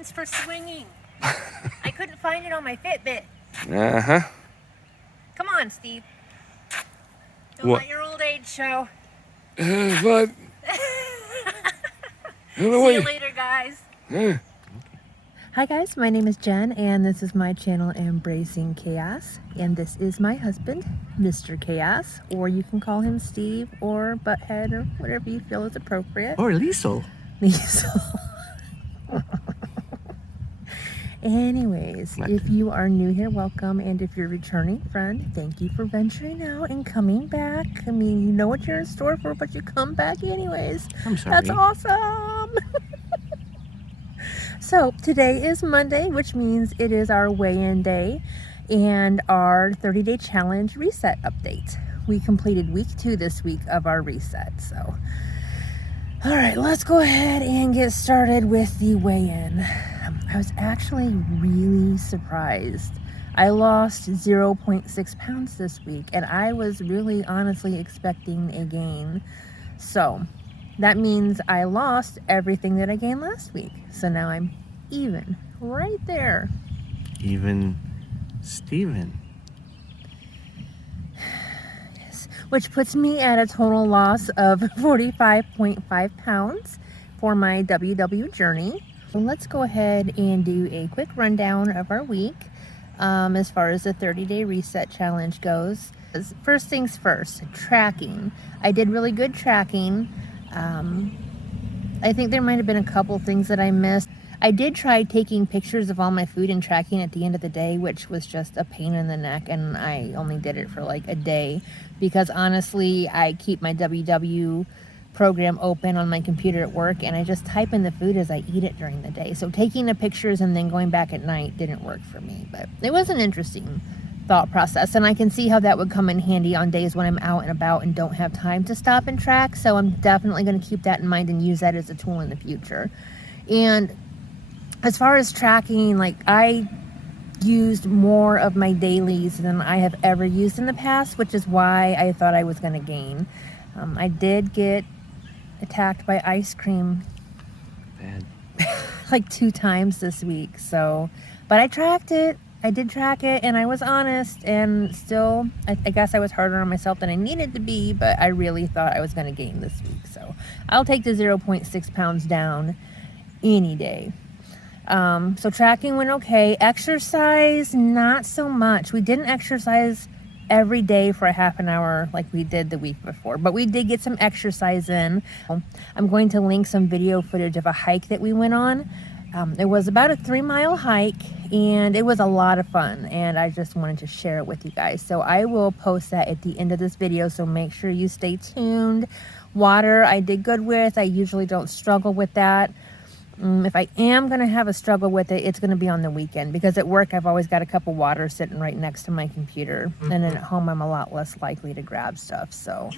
lines for swinging. I couldn't find it on my Fitbit. Uh-huh. Come on, Steve. Don't let your old age show. But... See you later, guys. Yeah. Hi guys, my name is Jen and this is my channel Embracing Chaos, and this is my husband, Mr. Chaos, or you can call him Steve or Butthead or whatever you feel is appropriate. Or Liesel. Liesel. Anyways, if you are new here, welcome, and if you're a returning friend, thank you for venturing out and coming back. I mean, you know what you're in store for, but you come back anyways. I'm sorry. That's awesome. So today is Monday, which means it is our weigh-in day and our 30-day challenge reset update. We completed week 2 this week of our reset. So, all right, let's go ahead and get started with the weigh-in. I was actually really surprised. I lost 0.6 pounds this week, and I was really honestly expecting a gain. So that means I lost everything that I gained last week. So now I'm even, right there. Even Steven. Yes, which puts me at a total loss of 45.5 pounds for my WW journey. So let's go ahead and do a quick rundown of our week as far as the 30-day reset challenge goes. First things first, tracking. I did really good tracking. I think there might have been a couple things that I missed. I did try taking pictures of all my food and tracking at the end of the day, which was just a pain in the neck, and I only did it for like a day because honestly, I keep my WW program open on my computer at work, and I just type in the food as I eat it during the day. So taking the pictures and then going back at night didn't work for me, but it was an interesting thought process, and I can see how that would come in handy on days when I'm out and about and don't have time to stop and track. So I'm definitely going to keep that in mind and use that as a tool in the future. And as far as tracking, like, I used more of my dailies than I have ever used in the past, which is why I thought I was going to gain. I did get attacked by ice cream Bad. like 2 times this week. So, but I tracked it. I did track it, and I was honest, and still, I guess I was harder on myself than I needed to be, but I really thought I was going to gain this week. So I'll take the 0.6 pounds down any day. So tracking went okay. Exercise, not so much. We didn't exercise every day for a half an hour like we did the week before, but we did get some exercise in. I'm going to link some video footage of a hike that we went on. It was about a 3-mile hike, and it was a lot of fun, and I just wanted to share it with you guys. So I will post that at the end of this video, so make sure you stay tuned. Water, I did good with. I usually don't struggle with that. If I am going to have a struggle with it, it's going to be on the weekend, because at work I've always got a cup of water sitting right next to my computer, and then at home I'm a lot less likely to grab stuff. So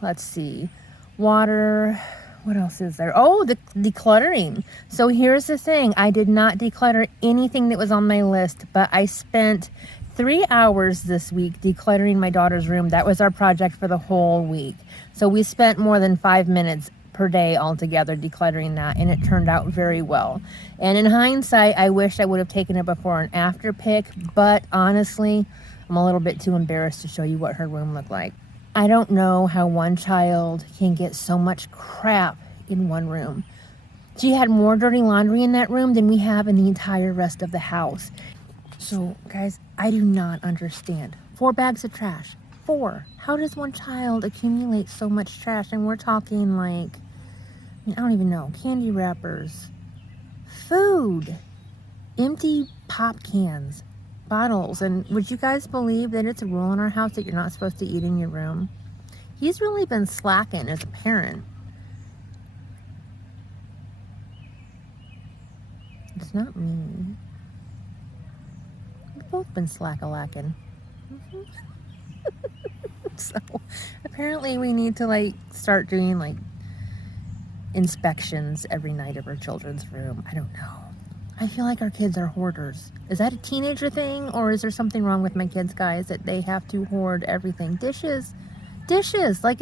let's see, water. What else is there? Oh, the decluttering. So here's the thing. I did not declutter anything that was on my list, but I spent 3 hours this week decluttering my daughter's room. That was our project for the whole week. So we spent more than 5 minutes per day altogether decluttering that, and it turned out very well. And in hindsight, I wish I would have taken a before and after pic, but honestly, I'm a little bit too embarrassed to show you what her room looked like. I don't know how one child can get so much crap in one room. She had more dirty laundry in that room than we have in the entire rest of the house. So, guys, I do not understand. 4 bags of trash. 4. How does one child accumulate so much trash? And we're talking like, I don't even know, candy wrappers, food, empty pop cans, bottles. And would you guys believe that it's a rule in our house that you're not supposed to eat in your room? He's really been slacking as a parent. It's not me. We've both been slack-a-lacking. So apparently we need to like start doing like inspections every night of our children's room. I don't know. I feel like our kids are hoarders. Is that a teenager thing, or is there something wrong with my kids, guys, that they have to hoard everything? Dishes, like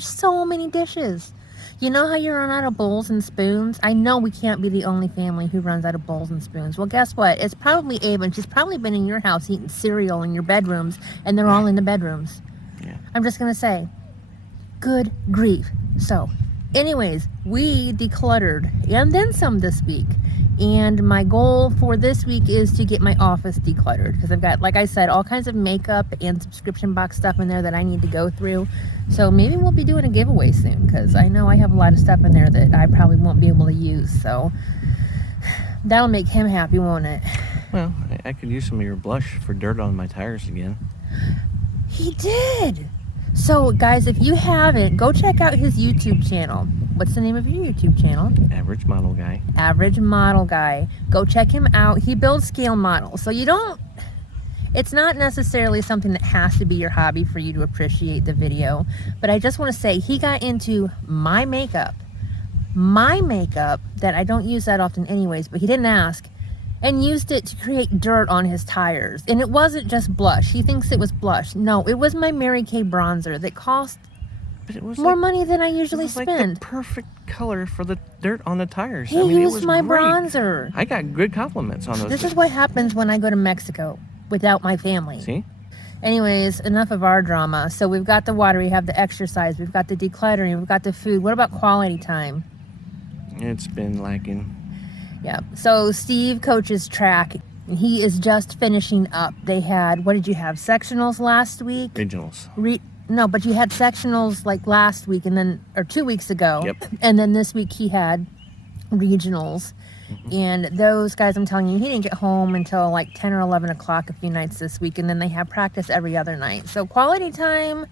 so many dishes. You know how you run out of bowls and spoons? I know we can't be the only family who runs out of bowls and spoons. Well, guess what? It's probably Ava, and she's probably been in your house eating cereal in your bedrooms, and they're all in the bedrooms. Yeah. I'm just going to say, good grief. So, anyways, we decluttered and then some this week. And my goal for this week is to get my office decluttered because I've got, like I said, all kinds of makeup and subscription box stuff in there that I need to go through. So maybe we'll be doing a giveaway soon because I know I have a lot of stuff in there that I probably won't be able to use. So that'll make him happy, won't it? Well, I could use some of your blush for dirt on my tires again. He did. So, guys, if you haven't, go check out his YouTube channel. What's the name of your YouTube channel? Average Model Guy. Average Model Guy. Go check him out. He builds scale models. So it's not necessarily something that has to be your hobby for you to appreciate the video. But I just want to say, he got into my makeup that I don't use that often anyways, but he didn't ask, and used it to create dirt on his tires. And it wasn't just blush. He thinks it was blush. No, it was my Mary Kay bronzer that cost But it was more money than I usually it was spend. like the perfect color for the dirt on the tires. He it used was my great. bronzer. I got good compliments on those. This is things. what happens when I go to Mexico without my family. See? Anyways, enough of our drama. So we've got the water, we have the exercise, we've got the decluttering, we've got the food. What about quality time? It's been lacking. Yeah. So Steve coaches track. He is just finishing up. They had, what did you have? Sectionals last week? Regionals. No, but you had sectionals like last week or 2 weeks ago. Yep. And then this week he had regionals. And those guys, I'm telling you, he didn't get home until like 10 or 11 o'clock a few nights this week. And then they have practice every other night. So quality time,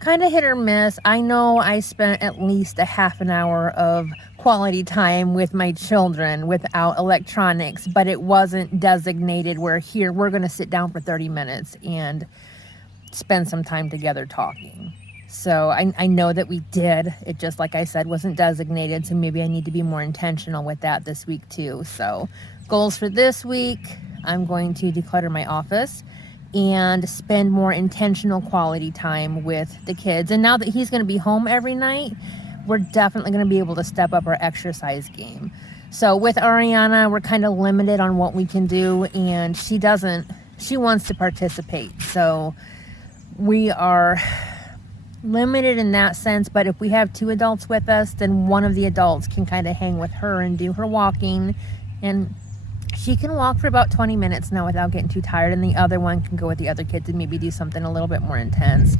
kind of hit or miss. I know I spent at least a half an hour of quality time with my children without electronics, but it wasn't designated where here we're going to sit down for 30 minutes and spend some time together talking. So I know that we did. It just, like I said, wasn't designated. So maybe I need to be more intentional with that this week too. So goals for this week, I'm going to declutter my office and spend more intentional quality time with the kids. And now that he's going to be home every night, we're definitely going to be able to step up our exercise game. So with Ariana, we're kind of limited on what we can do, and she wants to participate. So we are limited in that sense, but if we have 2 adults with us, then one of the adults can kind of hang with her and do her walking, and she can walk for about 20 minutes now without getting too tired, and the other one can go with the other kids and maybe do something a little bit more intense.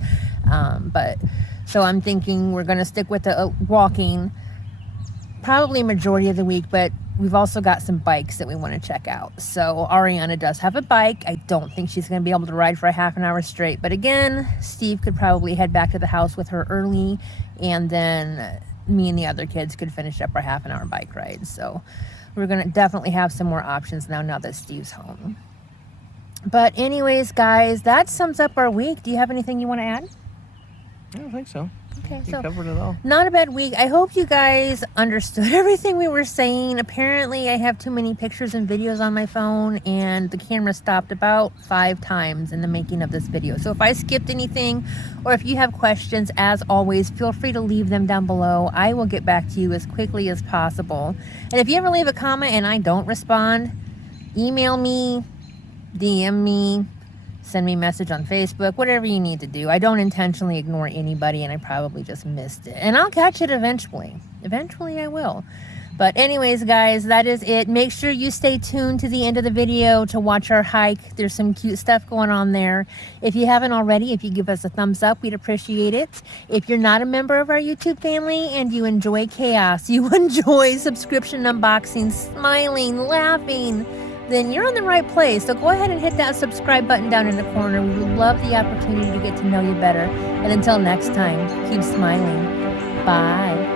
So I'm thinking we're going to stick with the walking probably majority of the week, but we've also got some bikes that we want to check out. So Ariana does have a bike. I don't think she's going to be able to ride for a half an hour straight, but again, Steve could probably head back to the house with her early, and then me and the other kids could finish up our half an hour bike ride. So we're going to definitely have some more options now that Steve's home. But anyways, guys, that sums up our week. Do you have anything you want to add? I don't think so. Okay, You so covered it all. not a bad week. I hope you guys understood everything we were saying. Apparently, I have too many pictures and videos on my phone, and the camera stopped about 5 times in the making of this video. So if I skipped anything, or if you have questions, as always, feel free to leave them down below. I will get back to you as quickly as possible. And if you ever leave a comment and I don't respond, email me, DM me, send me a message on Facebook, whatever you need to do. I don't intentionally ignore anybody, and I probably just missed it. And I'll catch it eventually. Eventually I will. But anyways, guys, that is it. Make sure you stay tuned to the end of the video to watch our hike. There's some cute stuff going on there. If you haven't already, if you give us a thumbs up, we'd appreciate it. If you're not a member of our YouTube family and you enjoy chaos, you enjoy subscription unboxing, smiling, laughing, then you're in the right place. So go ahead and hit that subscribe button down in the corner. We would love the opportunity to get to know you better. And until next time, keep smiling. Bye.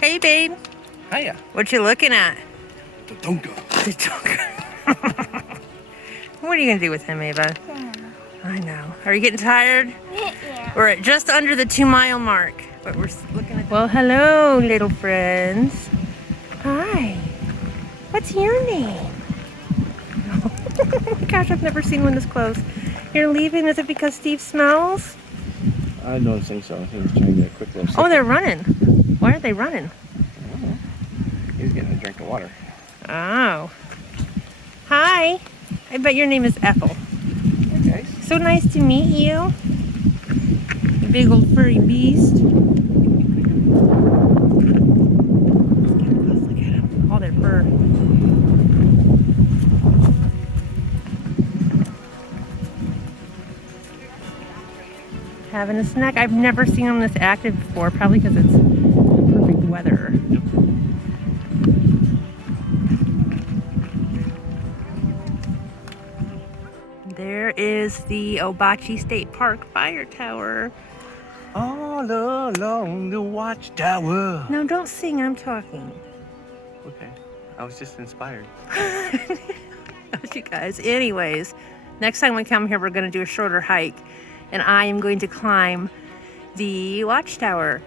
Hey, babe. Hiya. What you looking at? The Donka. The dog. What are you gonna do with him, Ava? I know. Are you getting tired? Yeah. We're at just under the 2-mile mark, but we're looking at. Well, hello, little friends. Hi. What's your name? Oh my gosh, I've never seen one this close. You're leaving? Is it because Steve smells? I don't think so. I think he's trying to get a quick little sip. Oh, they're running. Why are they running? I don't know. He's getting a drink of water. Oh. Hi. I bet your name is Ethel. Okay. So nice to meet you. You big old furry beast. Look at them. All their fur. Having a snack. I've never seen them this active before, probably because it's the perfect weather. There is the Obachi State Park fire tower. All along the watchtower. No, don't sing, I'm talking. Okay. I was just inspired. You guys. Anyways, next time we come here, we're going to do a shorter hike, and I am going to climb the watchtower.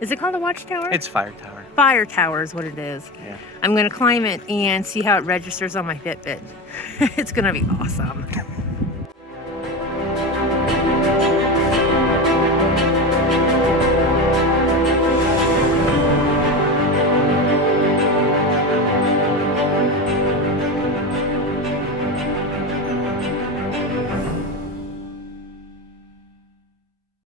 Is it called a watchtower? It's fire tower. Fire tower is what it is. Yeah. I'm going to climb it and see how it registers on my Fitbit. It's going to be awesome.